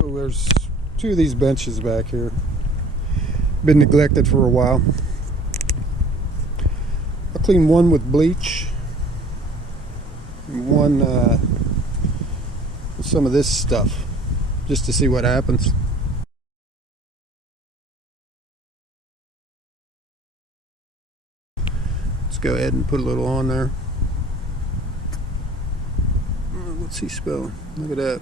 So there's two of these benches back here. Been neglected for a while. I'll clean one with bleach, and one with some of this stuff, just to see what happens. Let's go ahead and put a little on there. What's he spelling? Look at that.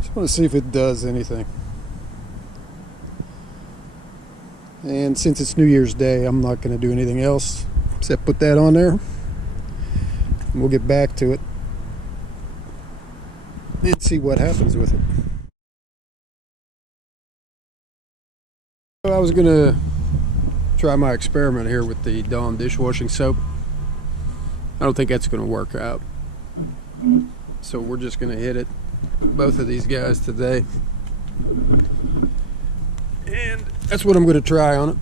Just want to see if it does anything. And since it's New Year's Day, I'm not going to do anything else except put that on there. And we'll get back to it and see what happens with it. I was going to try my experiment here with the Dawn dishwashing soap. I don't think that's going to work out. So we're just going to hit it, both of these guys today. And that's what I'm going to try on it.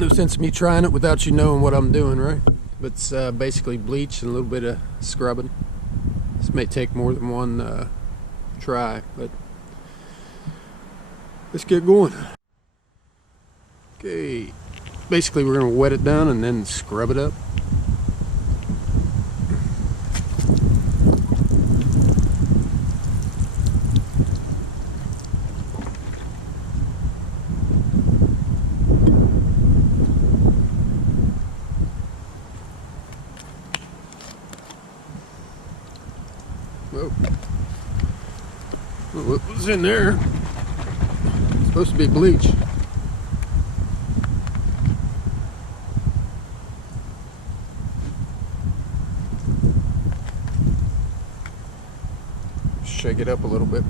No sense me trying it without you knowing what I'm doing, right? But it's basically bleach and a little bit of scrubbing. This may take more than one try, but let's get going. Okay, basically we're going to wet it down and then scrub it up. What was in there? It's supposed to be bleach. Shake it up a little bit.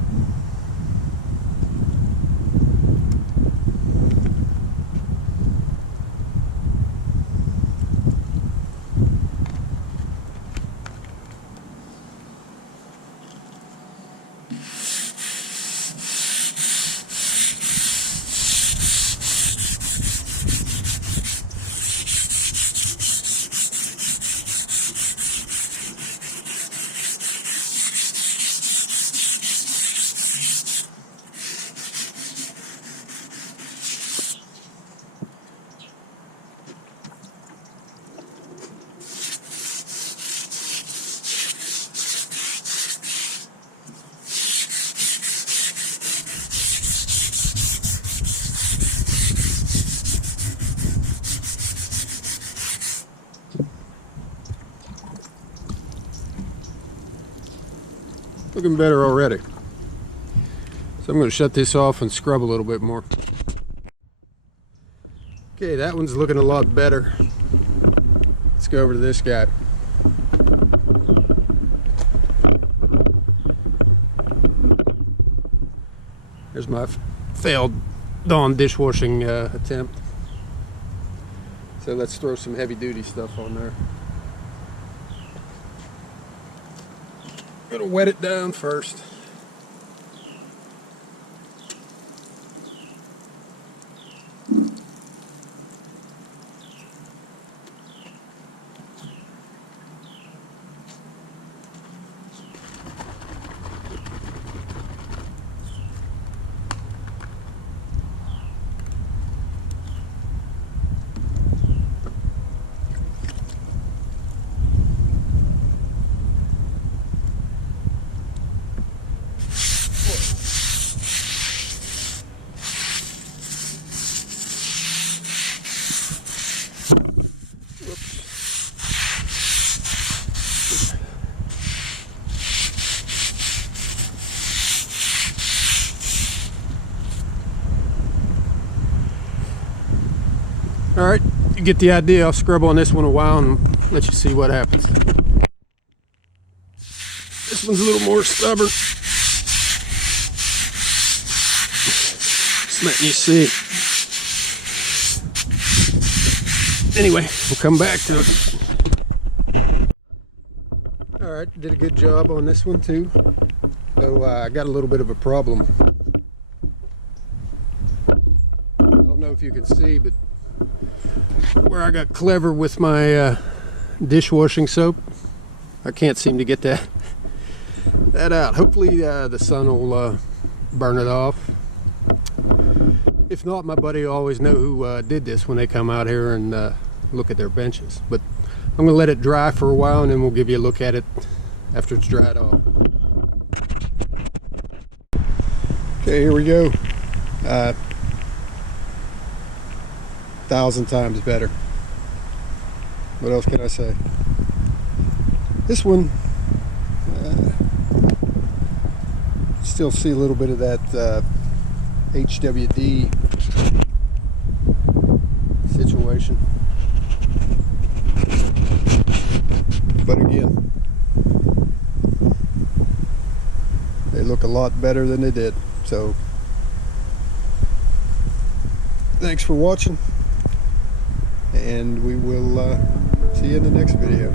Looking better already. So I'm going to shut this off and scrub a little bit more. Okay, that one's looking a lot better. Let's go over to this guy. Here's my failed Dawn dishwashing attempt. So let's throw some heavy duty stuff on there. Gonna wet it down first. All right, you get the idea. I'll scrub on this one a while and let you see what happens. This one's a little more stubborn. Just letting you see. Anyway, we'll come back to it. All right, did a good job on this one too. So I got a little bit of a problem. I don't know if you can see, but where I got clever with my dishwashing soap, I can't seem to get that out. Hopefully the sun will burn it off. If not, my buddy will always know who did this when they come out here and look at their benches. But I'm gonna let it dry for a while, and then we'll give you a look at it after it's dried off. Okay, here we go. 1,000 times better. What else can I say? This one, still see a little bit of that HWD situation. But again, they look a lot better than they did. So, thanks for watching, and we will see you in the next video.